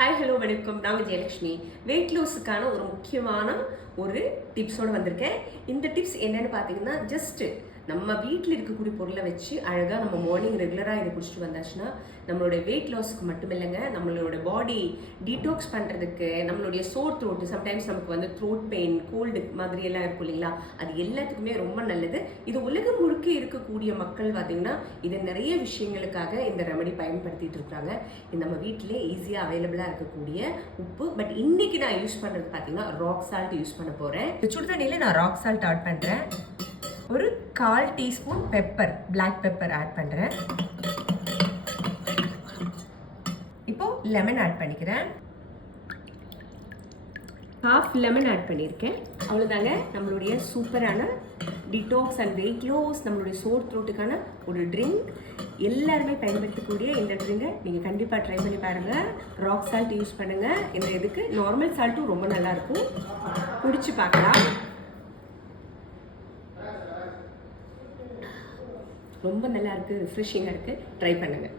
Hi hello வணக்கம். நாங்கள் Jayalakshmi wait லூஸுக்கான ஒரு முக்கியமான ஒரு டிப்ஸோடு வந்திருக்கேன். இந்த டிப்ஸ் என்னென்னு பார்த்தீங்கன்னா ஜஸ்ட்டு நம்ம வீட்டில் இருக்கக்கூடிய பொருளை வச்சு அழகாக நம்ம மார்னிங் ரெகுலராக இதை குடிச்சிட்டு வந்தாச்சுன்னா நம்மளுடைய வெயிட் லாஸ்க்கு மட்டும் இல்லைங்க நம்மளோட பாடி டீடாக்ஸ் பண்ணுறதுக்கு நம்மளுடைய சோர் த்ரோட்டு சம்டைம்ஸ் நமக்கு வந்து த்ரோட் பெயின் கோல்டு மாதிரி எல்லாம் இருக்கும் இல்லைங்களா? அது எல்லாத்துக்குமே ரொம்ப நல்லது. இது உலகம் முழுக்க இருக்கக்கூடிய மக்கள் பார்த்தீங்கன்னா இது நிறைய விஷயங்களுக்காக இந்த ரெமடி பயன்படுத்திட்டு இருக்காங்க இது நம்ம வீட்டிலே ஈஸியாக அவைலபிளாக இருக்கக்கூடிய உப்பு. பட் இன்னைக்கு நான் யூஸ் பண்ணுறது பார்த்தீங்கன்னா ராக் சால்ட் யூஸ் பண்ண போகிறேன் சுடுதண்ணியில் நான் ராக் சால்ட் ஆட் பண்ணுறேன் ஒரு கால் teaspoon pepper black pepper add பண்ணுறேன் இப்போ லெமன் ஆட் பண்ணிக்கிறேன். ஹாஃப் லெமன் ஆட் பண்ணியிருக்கேன். அவ்வளோதாங்க நம்மளுடைய சூப்பரான டிடாக்ஸ் அண்ட் வெயிட் லாஸ் நம்மளுடைய சோர் த்ரோட்டுக்கான ஒரு ட்ரிங்க் எல்லாருமே பயன்படுத்தக்கூடிய இந்த ட்ரிங்கை நீங்கள் கண்டிப்பாக ட்ரை பண்ணி பாருங்கள் ராக் சால்ட் யூஸ் பண்ணுங்கள் இந்த இதுக்கு நார்மல் சால்ட்டும் ரொம்ப நல்லாயிருக்கும் குடிச்சு பார்க்கலாம். ரொம்ப நல்லா இருக்குது ரிஃப்ரெஷிங்காக இருக்குது ட்ரை பண்ணுங்கள்